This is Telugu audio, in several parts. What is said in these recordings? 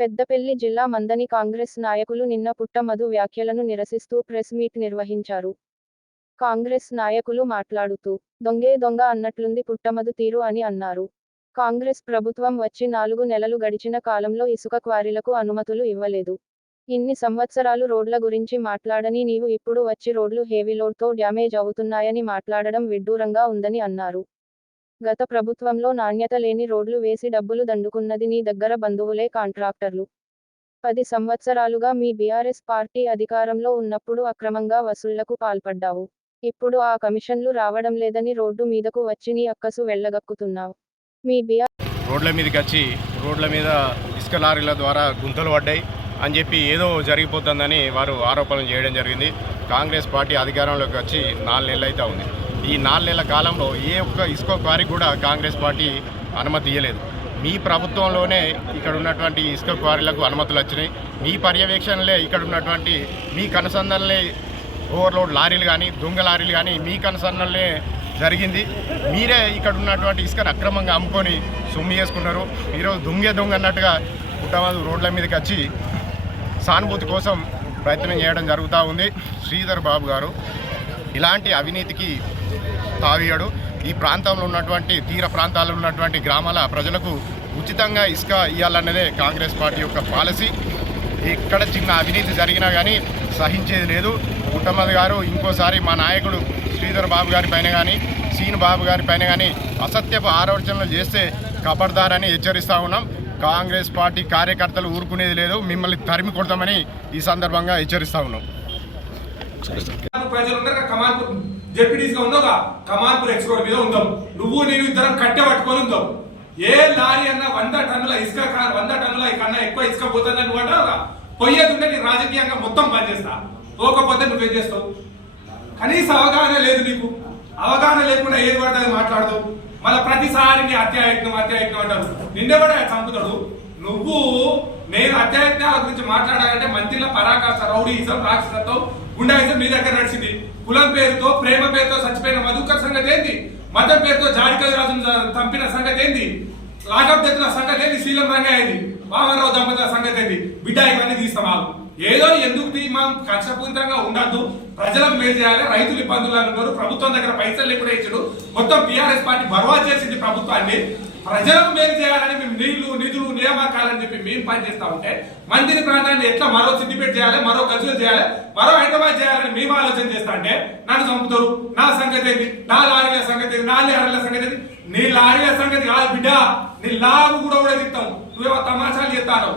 పెద్దపల్లి జిల్లా మందని కాంగ్రెస్ నాయకులు నిన్న పుట్టమధు వ్యాఖ్యలను నిరసిస్తూ ప్రెస్ మీట్ నిర్వహించారు. కాంగ్రెస్ నాయకులు మాట్లాడుతూ, దొంగే దొంగ అన్నట్లుంది పుట్టమధు తీరు అని అన్నారు. కాంగ్రెస్ ప్రభుత్వం వచ్చి 4 నెలలు గడిచిన కాలంలో ఇసుక క్వారీలకు అనుమతులు ఇవ్వలేదు. ఇన్ని సంవత్సరాలు రోడ్ల గురించి మాట్లాడని నీవు ఇప్పుడు వచ్చి రోడ్లు హెవీ లోడ్తో డ్యామేజ్ అవుతున్నాయని మాట్లాడడం విడ్డూరంగా ఉందని అన్నారు. గత ప్రభుత్వంలో నాణ్యత లేని రోడ్లు వేసి డబ్బులు దండుకున్నది నీ దగ్గర బంధువులే కాంట్రాక్టర్లు. 10 సంవత్సరాలుగా మీ బీఆర్ఎస్ పార్టీ అధికారంలో ఉన్నప్పుడు అక్రమంగా వసూళ్లకు పాల్పడ్డావు. ఇప్పుడు ఆ కమిషన్లు రావడం లేదని రోడ్డు మీదకు వచ్చి నీ అక్కసు వెళ్ళగక్కుతున్నావు. మీ రోడ్ల మీదకి వచ్చి రోడ్ల మీద ఇసుక లారీల ద్వారా గుంతలు పడ్డాయి అని చెప్పి ఏదో జరిగిపోతుందని వారు ఆరోపణలు చేయడం జరిగింది. కాంగ్రెస్ పార్టీ అధికారంలోకి వచ్చి 4 నెలలు అయితే ఉంది. ఈ 4 నెలల కాలంలో ఏ ఒక్క ఇసుక క్వారీకి కూడా కాంగ్రెస్ పార్టీ అనుమతి ఇవ్వలేదు. మీ ప్రభుత్వంలోనే ఇక్కడ ఉన్నటువంటి ఇసుక క్వారీలకు అనుమతులు వచ్చినాయి. మీ పర్యవేక్షణలే ఇక్కడ ఉన్నటువంటి మీ కనుసంధానలే ఓవర్లోడ్ లారీలు కానీ దొంగ లారీలు కానీ మీ కనుసంధానలే జరిగింది. మీరే ఇక్కడ ఉన్నటువంటి ఇసుకను అక్రమంగా అమ్ముకొని సొమ్ము చేసుకున్నారు. ఈరోజు దొంగ అన్నట్టుగా పుట్టమధు రోడ్ల మీదకి వచ్చి సానుభూతి కోసం ప్రయత్నం చేయడం జరుగుతూ ఉంది. శ్రీధర్ బాబు గారు ఇలాంటి అవినీతికి తావియాడు. ఈ ప్రాంతంలో ఉన్నటువంటి తీర ప్రాంతాల్లో ఉన్నటువంటి గ్రామాల ప్రజలకు ఉచితంగా ఇసుక ఇవ్వాలన్నదే కాంగ్రెస్ పార్టీ యొక్క పాలసీ. ఎక్కడ చిన్న అవినీతి జరిగినా కానీ సహించేది లేదు. పుట్టమధు గారు ఇంకోసారి మా నాయకుడు శ్రీధర్ బాబు గారి పైన కానీ సీను బాబు గారి పైన కానీ అసత్యపు ఆరోచనలు చేస్తే ఖబర్దారని హెచ్చరిస్తూ ఉన్నాం. కాంగ్రెస్ పార్టీ కార్యకర్తలు ఊరుకునేది లేదు. మిమ్మల్ని తరిమి కొడతామని ఈ సందర్భంగా హెచ్చరిస్తూ ఉన్నాం. జెడ్పీటీసీగా ఉందో కమాన్పూర్ ఎక్స్పోర్ట్ మీద ఉందాం. నువ్వు నేను ఇద్దరం కట్టె పట్టుకొని ఉందాం. ఏ లారీ అన్న 100 టన్నుల ఇసుక 100 టన్నుల కన్నా ఎక్కువ ఇసుక పోతుందని నువ్వు అంటావు. పోయేది ఉంటే నేను రాజకీయంగా మొత్తం పనిచేస్తా. పోకపోతే నువ్వేం చేస్తావు? కనీస అవగాహన లేదు నీకు. అవగాహన లేకుండా ఏది పడుతుంది మాట్లాడతావు. మళ్ళీ ప్రతిసారి నీ అత్యాయత్నం అంటారు. నిండేవాడే చంపుతాడు. నువ్వు నేను అత్యాయత్నాల గురించి మాట్లాడాలంటే మంత్రిల పరాకాష్ట రౌడీయిజం రాక్షసత్వం గుండాయిజం మీ దగ్గర నడిచింది. కులం పేరుతో ప్రేమ పేరుతో చచ్చిపోయిన మధుకర్ సంగతి ఏంది? మతం పేరుతో జాడికల్ రాజును చంపిన సంగతి ఏంది? లాకప్ తెచ్చిన సంగతి ఏంది? శీలం రంగా అయింది. వామరావు దంపతుల సంగతి ఏంది? బిడ్డ ఇవన్నీ తీస్తాం. ఏదో ఎందుకు మనం కక్షపూరితంగా ఉండద్దు. ప్రజలకు మేలు చేయాలి. రైతులు ఇబ్బందులు ఉన్నారు. ప్రభుత్వం దగ్గర పైసలు లేకుండా ఇచ్చాడు. మొత్తం టీఆర్ఎస్ పార్టీ బర్బాద్ చేసింది ప్రభుత్వాన్ని. ప్రజలకు మేలు చేయాలని మేము నిధులు నియామకాలని చెప్పి మేము పనిచేస్తా ఉంటే మంత్రి ప్రాంతాన్ని ఎట్లా మరో సిద్దిపేట చేయాలి, మరో గజులు చేయాలి, మరో హైదరాబాద్ చేయాలని మేము ఆలోచన చేస్తా అంటే నన్ను చంపుతారు. నా సంగతి ఏంటి? నా లారీల సంగతి ఏంటి? నా లారీల సంగతి ఏంటి? నీ లారీల సంగతి కాదు బిడ్డ. నీ లాగు కూడా తీస్తాం. నువ్వేమో తమాషాలు చేస్తాను.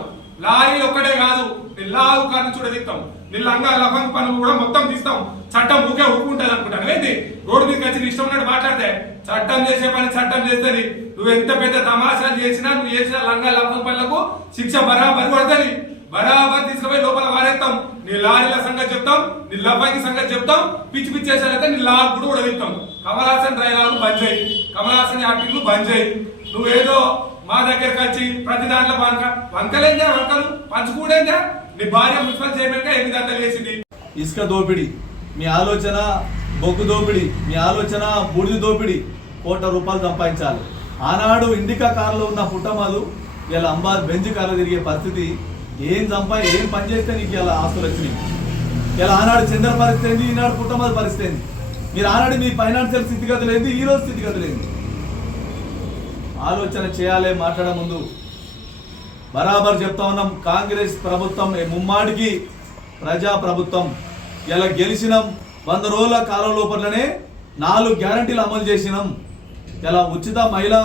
లారీలు ఒక్కడే కాదు, నీ లాగు కానీ చూడదిస్తాం. నీ లంగా లఫంగ పనులు కూడా మొత్తం తీస్తాం. చట్టం ఊకే ఉంటుంది అనుకుంటాను. ఏంటి రోడ్డు మీదకి వచ్చి ఇష్టం ఉన్నట్టు మాట్లాడితే చట్టం చేసే పని చట్టం చేస్తుంది. నువ్వు ఎంత పెద్ద తమాషాలు చేసినా నువ్వు చేసిన లంగా లఫంగ పనులకు శిక్ష బరాబర్ పడుతుంది. బరాబర్ తీసుకుపోయి లోపల వారేస్తాం. నీ లారీల సంగతి చెప్తాం, నీ లఫంగి సంగతి చెప్తాం. పిచ్చి పిచ్చేసారైతే నీ లాగు కూడా ఉడవిస్తాం. కమలాసన్ డ్రైవర్లు బంద్ చేయి, కమలాసన్ ఆర్టికల్ బంద్ చేయి. నువ్వేదో మా దగ్గరకు వచ్చి ప్రతి దాంట్లో వంకలేందా? వంకలు పంచుకూడేందా? నీ భార్య మున్సిపల్ చైర్మన్ గా 8 గంటలు వేసింది. ఇసుక దోపిడి మీ ఆలోచన, బొగ్గు దోపిడి మీ ఆలోచన, బూడిద దోపిడి. ₹1,00,00,000 సంపాదించాలి. ఆనాడు ఇండికా కారులో ఉన్న పుట్టమధు ఇలా అంబార్ బెంజ్ కారులో తిరిగే పరిస్థితి. ఏం పని చేస్తే నీకు ఇలా ఆస్తులు వచ్చినాయి? ఇలా ఆనాడు చంద్ర పరిస్థితి ఏంది, ఈనాడు పుట్టమధు పరిస్థితి ఏంది? మీరు ఆనాడు మీ ఫైనాన్షియల్ స్థితిగతులు ఏంది, ఈ రోజు స్థితిగతులు ఏంది? ఆలోచన చేయాలి. మాట్లాడే ముందు బరాబర్ చెప్తా ఉన్నాం. కాంగ్రెస్ ప్రభుత్వం ముమ్మాడికి ప్రజా ప్రభుత్వం. ఇలా గెలిచినాం. 100 రోజుల కాలం లోపలనే 4 గ్యారంటీలు అమలు చేసినాం. ఇలా ఉచిత మహిళా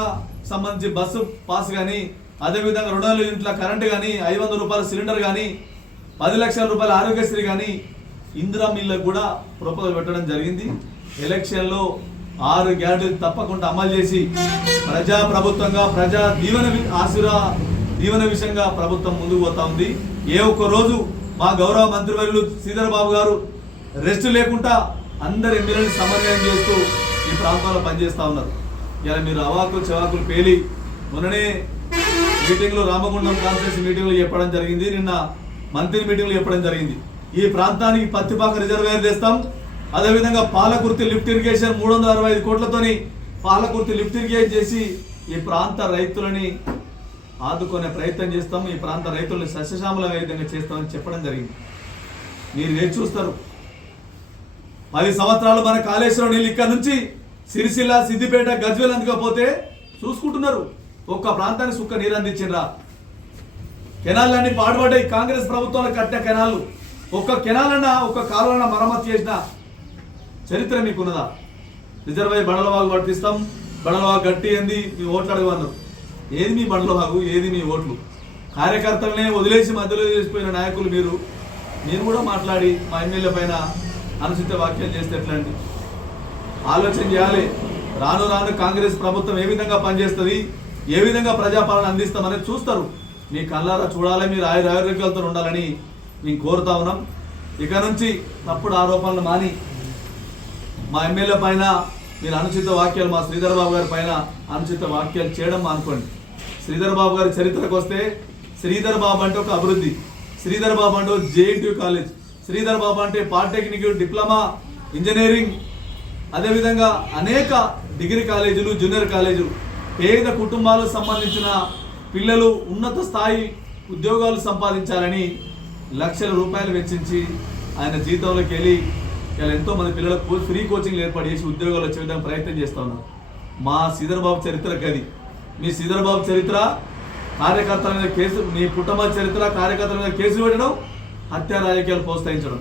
సంబంధించి బస్సు పాస్ కానీ, అదేవిధంగా 200 యూనిట్ల కరెంటు కానీ, ₹500 సిలిండర్ కానీ, ₹10 లక్షల ఆరోగ్యశ్రీ కానీ, ఇందిరా మిల్లకు కూడా ప్రపోజల్ పెట్టడం జరిగింది. ఎలక్షన్లో 6 గ్యారంటీలు తప్పకుండా అమలు చేసి ప్రజా ప్రభుత్వంగా ప్రజా దీవెన విషయంగా ప్రభుత్వం ముందుకు పోతా ఉంది. ఏ ఒక్క రోజు మా గౌరవ మంత్రివర్యులు శ్రీధర్ బాబు గారు రెస్ట్ లేకుండా అందరు ఎమ్మెల్యేని సమన్వయం చేస్తూ ఈ ప్రాంతంలో పనిచేస్తూ ఉన్నారు. ఇలా మీరు అవాకులు చెవాకులు పేలి మొన్ననే మీటింగ్లో రామగుండం కాన్ఫరెన్స్ మీటింగ్లో చెప్పడం జరిగింది. నిన్న మంత్రి మీటింగ్లో చెప్పడం జరిగింది. ఈ ప్రాంతానికి పత్తిపాక రిజర్వేయర్ చేస్తాం. అదేవిధంగా పాలకుర్తి లిఫ్ట్ ఇరిగేషన్ 365 కోట్లతోని పాలకుర్తి లిఫ్ట్ ఇరిగేషన్ చేసి ఈ ప్రాంత రైతులని ఆదుకునే ప్రయత్నం చేస్తాం, ఈ ప్రాంత రైతులను సస్యశ్యామల విధంగా చేస్తామని చెప్పడం జరిగింది. మీరు వేచి చూస్తారు. 10 సంవత్సరాలు మన కాళేశ్వరం నీళ్ళు ఇక్కడ నుంచి సిరిసిల్ల, సిద్దిపేట, గజ్వేల్ అందుకపోతే చూసుకుంటున్నారు. ఒక్క ప్రాంతానికి సుక్క నీరు అందించిండ్రా? కెనాళ్ళన్నీ పాడుపడ్డాయి. కాంగ్రెస్ ప్రభుత్వంలో కట్టిన కెనాళ్ళు ఒక్క కెనాలన్నా, ఒక్క కాలువన్నా మరమ్మతు చేసిన చరిత్ర మీకున్నదా? రిజర్వాయర్ బండలవాగు పట్టిస్తాం, బండలవాగు గట్టి ఏంది మీ ఓట్లు అడగన్నారు. ఏది మీ బండలవాగు, ఏది మీ ఓట్లు? కార్యకర్తలనే వదిలేసి మధ్యలో చేసిపోయిన నాయకులు మీరు కూడా మాట్లాడి మా ఎమ్మెల్యే పైన అనుచిత వ్యాఖ్యలు చేస్తే ఎట్లండి? ఆలోచన చేయాలి. రాను రాను కాంగ్రెస్ ప్రభుత్వం ఏ విధంగా పనిచేస్తుంది, ఏ విధంగా ప్రజాపాలన అందిస్తామనేది చూస్తారు. మీ కళ్ళారా చూడాలి. మీరు ఆయుర్వేదాలతో ఉండాలని మేము కోరుతా ఉన్నాం. ఇక నుంచి తప్పుడు ఆరోపణలు మాని మా ఎమ్మెల్యే పైన మీరు అనుచిత వాక్యాలు, మా శ్రీధర్ బాబు గారి పైన అనుచిత వాక్యాలు చేయడం అనుకోండి. శ్రీధర్ బాబు గారి చరిత్రకు వస్తే శ్రీధర్ బాబు అంటే ఒక అభివృద్ధి, శ్రీధర్ బాబు అంటే JNTU కాలేజ్, శ్రీధర్ బాబు అంటే పాలిటెక్నిక్, డిప్లొమా, ఇంజనీరింగ్, అదేవిధంగా అనేక డిగ్రీ కాలేజీలు, జూనియర్ కాలేజీలు, పేద కుటుంబాలకు సంబంధించిన పిల్లలు ఉన్నత స్థాయి ఉద్యోగాలు సంపాదించాలని లక్షల రూపాయలు వెచ్చించి ఆయన జీతంలోకి వెళ్ళి ఇలా ఎంతోమంది పిల్లలకు ఫ్రీ కోచింగ్లు ఏర్పాటు చేసి ఉద్యోగాలు వచ్చే విధంగా ప్రయత్నం చేస్తూ ఉన్నారు. మా శ్రీధర్ బాబు చరిత్ర గది. మీ శ్రీధర్ బాబు చరిత్ర కార్యకర్తల మీద కేసు, మీ పుట్టమ చరిత్ర కార్యకర్తల మీద కేసులు పెట్టడం, హత్య రాజకీయాలు ప్రోత్సహించడం.